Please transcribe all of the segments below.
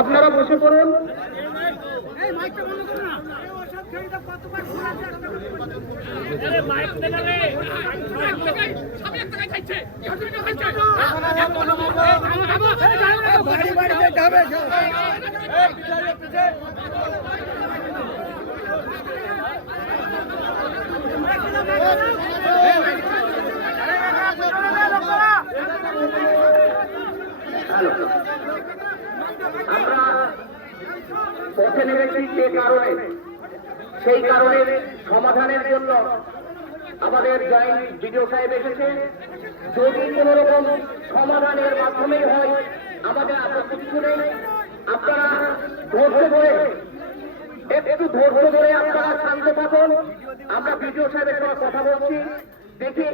আপনারা বসে পড়ুন। আমরা পথে নেমেছি যে কারণে, সেই কারণের সমাধানের জন্য আমাদের জয়েন্ট বিডিও সাহেব এসেছে। যদি কোন রকম সমাধানের মাধ্যমেই হয় আমাদের আপত্তি কিছু নেই। আপনারা ধৈর্য ধরে একটু ধৈর্য ধরে আপনারা শান্ত থাকুন। আমরা বিডিও সাহেবের সঙ্গে কথা বলছি, দেখি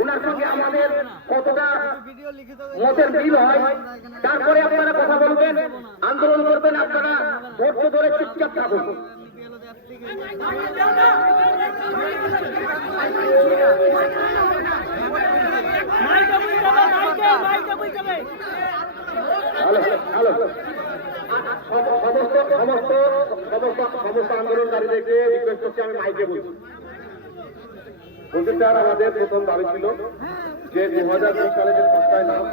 ওনার সঙ্গে আমাদের কতটা মতের মিল হয়, তারপরে আপনারা কথা বলবেন, আন্দোলন করবেন। আপনারা ধৈর্য ধরে চুপচাপ থাকুন। সমস্ত আন্দোলনকারীদেরকে রিকোয়েস্ট করছি, আমি মাইকে বলছি। বলতে স্যার, আমাদের প্রথম দাবি ছিল যে 2020 সালে যে খসড়ায় নাম,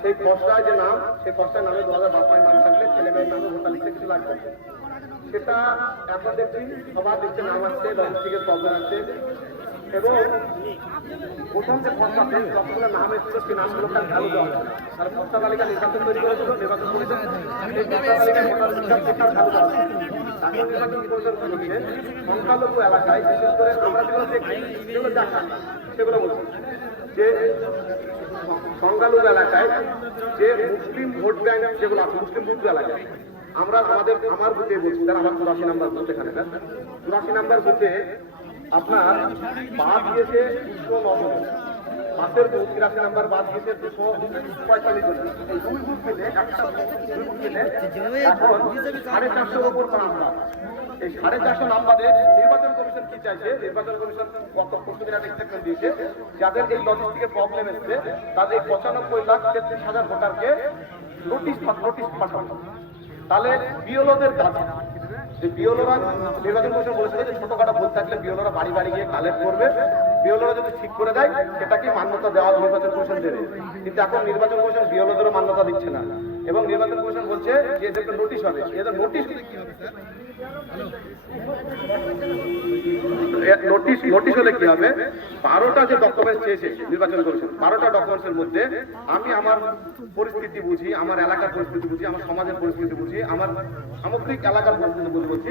সেই খসড়ায় যে নাম, সেই খসড়ার নামে 2022 নাম থাকলে ছেলে মেয়ের নামে ভোটার লিস্টে কিছু লাগবে। সেটা এখন দেখছি সবার লিস্টে নাম আসছে, লজিস্টিকের প্রবলেম আছে। এবং প্রথম যে খসড়া যতগুলো নাম এসেছিল সেই নামগুলো চালু দেওয়া হয়। আর খসড়া তালিকা নির্বাচন তৈরি করেছিল, নির্বাচন করেছে, সেই খসড়া তালিকায় ভোটার লিস্ট চালু দেওয়া হয়। এখন নির্বাচন কমিশন হচ্ছে সংখ্যালঘু এলাকায়, বিশেষ করে আমরা যেগুলো দেখি সেগুলো দেখা, সেগুলো বলছি যে সংখ্যালঘু এলাকায় যে মুসলিম ভোট ব্যাংক যেগুলো আছে, মুসলিম বুথ এলাকায়, আমরা আমার বুথে বলছি, তারা আমার 84 নম্বর বুথ, এখানে 84 নম্বর বুথে আপনার বাদ দিয়েছে 290, বাসের 83 নম্বর বাদ দিয়েছে 245 জন। এই দুই বুথ মিলে একটা বুথ মিলে এখন 450 ওপর নাম্বার। এই 450 নাম্বারে নির্বাচন কমিশন কি চাইছে? নির্বাচন কমিশন গত পরশুদিন একটা স্টেটমেন্ট দিয়েছে, যাদের এই লজিস্টিকের প্রবলেম এসেছে তাদের 95,33,000 ভোটারকে নোটিশ পাঠানো। তাহলে বিএলওদের কাজ, যে বিএলওরা নির্বাচন কমিশন বলেছিল যে ছোটখাটো ভুল থাকলে বিএলওরা বাড়ি বাড়ি গিয়ে কালেক্ট করবে, বিএলওরা যদি ঠিক করে দেয় সেটাকে মান্যতা দেওয়া নির্বাচন কমিশন দেবে। কিন্তু এখন নির্বাচন কমিশন বিএলওদেরও মান্যতা দিচ্ছে না, এবং নির্বাচন কমিশন বলছে যে এদেরকে নোটিশ হবে। এদের নোটিশ কি হবে স্যার? নোটিশ হলে কি হবে? 12টা যে ডকুমেন্টস চেয়েছে নির্বাচন কমিশন, 12টা ডকুমেন্টসের মধ্যে আমি আমার পরিস্থিতি বুঝি, আমার এলাকার পরিস্থিতি বুঝি, আমার সমাজের পরিস্থিতি বুঝি, আমার সামগ্রিক এলাকার পরিস্থিতি বলছি,